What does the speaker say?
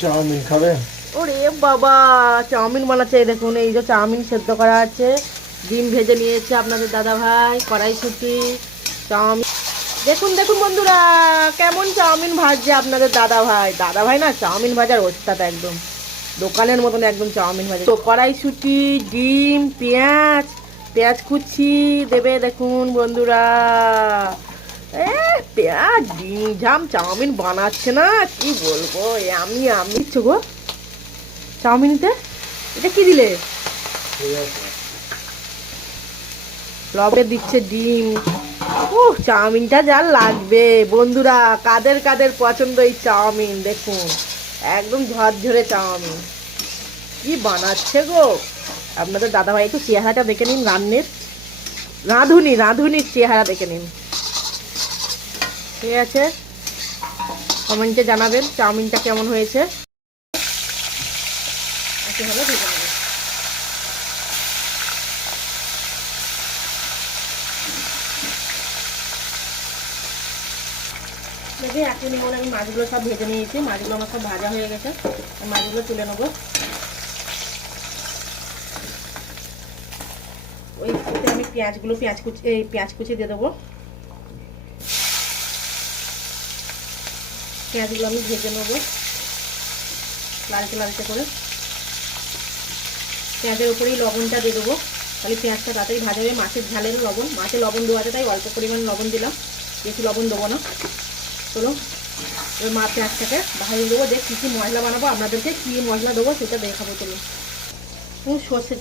Chowmein খাবে? ওরে বাবা, চাউমিন বানাচ্ছে। এই দেখুন, এই যে চাউমিন সেদ্ধ করা আছে, ডিম ভেজে নিয়েছে আপনাদের দাদা ভাই, কড়াইশুঁটি, চাউমিন। দেখুন দেখুন বন্ধুরা, কেমন চাউমিন ভাজছে আপনাদের দাদা ভাই। দাদা ভাই না চাউমিন ভাজার ওস্তাদ একদম, দোকানের মতন একদম চাউমিন ভাজে। তো কড়াইশুঁটি, ডিম, পেঁয়াজ, পেঁয়াজ কুচি দেবে দেখুন বন্ধুরা। এ পেঁয়াজ ডিম ঝাম চাউমিন বানাচ্ছে না, কি বলবো। আমি ইচ্ছো গো চাউমিনিতে। এটা কি দিলে? লবে দিচ্ছে ডিম। চাউমিনটা যা লাগবে বন্ধুরা, কাদের কাদের পছন্দ এই চাউমিন। দেখুন একদম ঝরঝরে চাউমিন, কি বানাচ্ছে গো আপনাদের দাদাভাই। একটু চেহারাটা দেখে নিন, রাঁধুনির চেহারা দেখে নিন। ঠিক আছে, কমেন্টে জানাবেন চাউমিনটা কেমন হয়েছে। ভালো ভেজে নেবে। দেখে এখন আমি মাছগুলো সব ভেজে নিয়েছি, মাছগুলো আমার সব ভাজা হয়ে গেছে। মাছগুলো তুলে নেবো। ওই আমি পেঁয়াজ কুচি দিয়ে দেবো। পেঁয়াজগুলো আমি ভেজে নেবো লালচে লালচে করে। পেঁয়াজের উপরেই লবণটা দিয়ে দেবো, তাহলে পেঁয়াজটা তাড়াতাড়ি ভাজা হবে। মাছের ঝালের লবণ, মাছে লবণ দেওয়া আছে তাই অল্প পরিমাণ লবণ দিলাম, বেশি লবণ দেবো না। চলো এবার পেঁয়াজটাকে ভাজে দেবো। দেখ কী কী মশলা বানাবো, আপনাদেরকে কী মশলা দেবো সেটা দেখাবো। চলো সর্ষে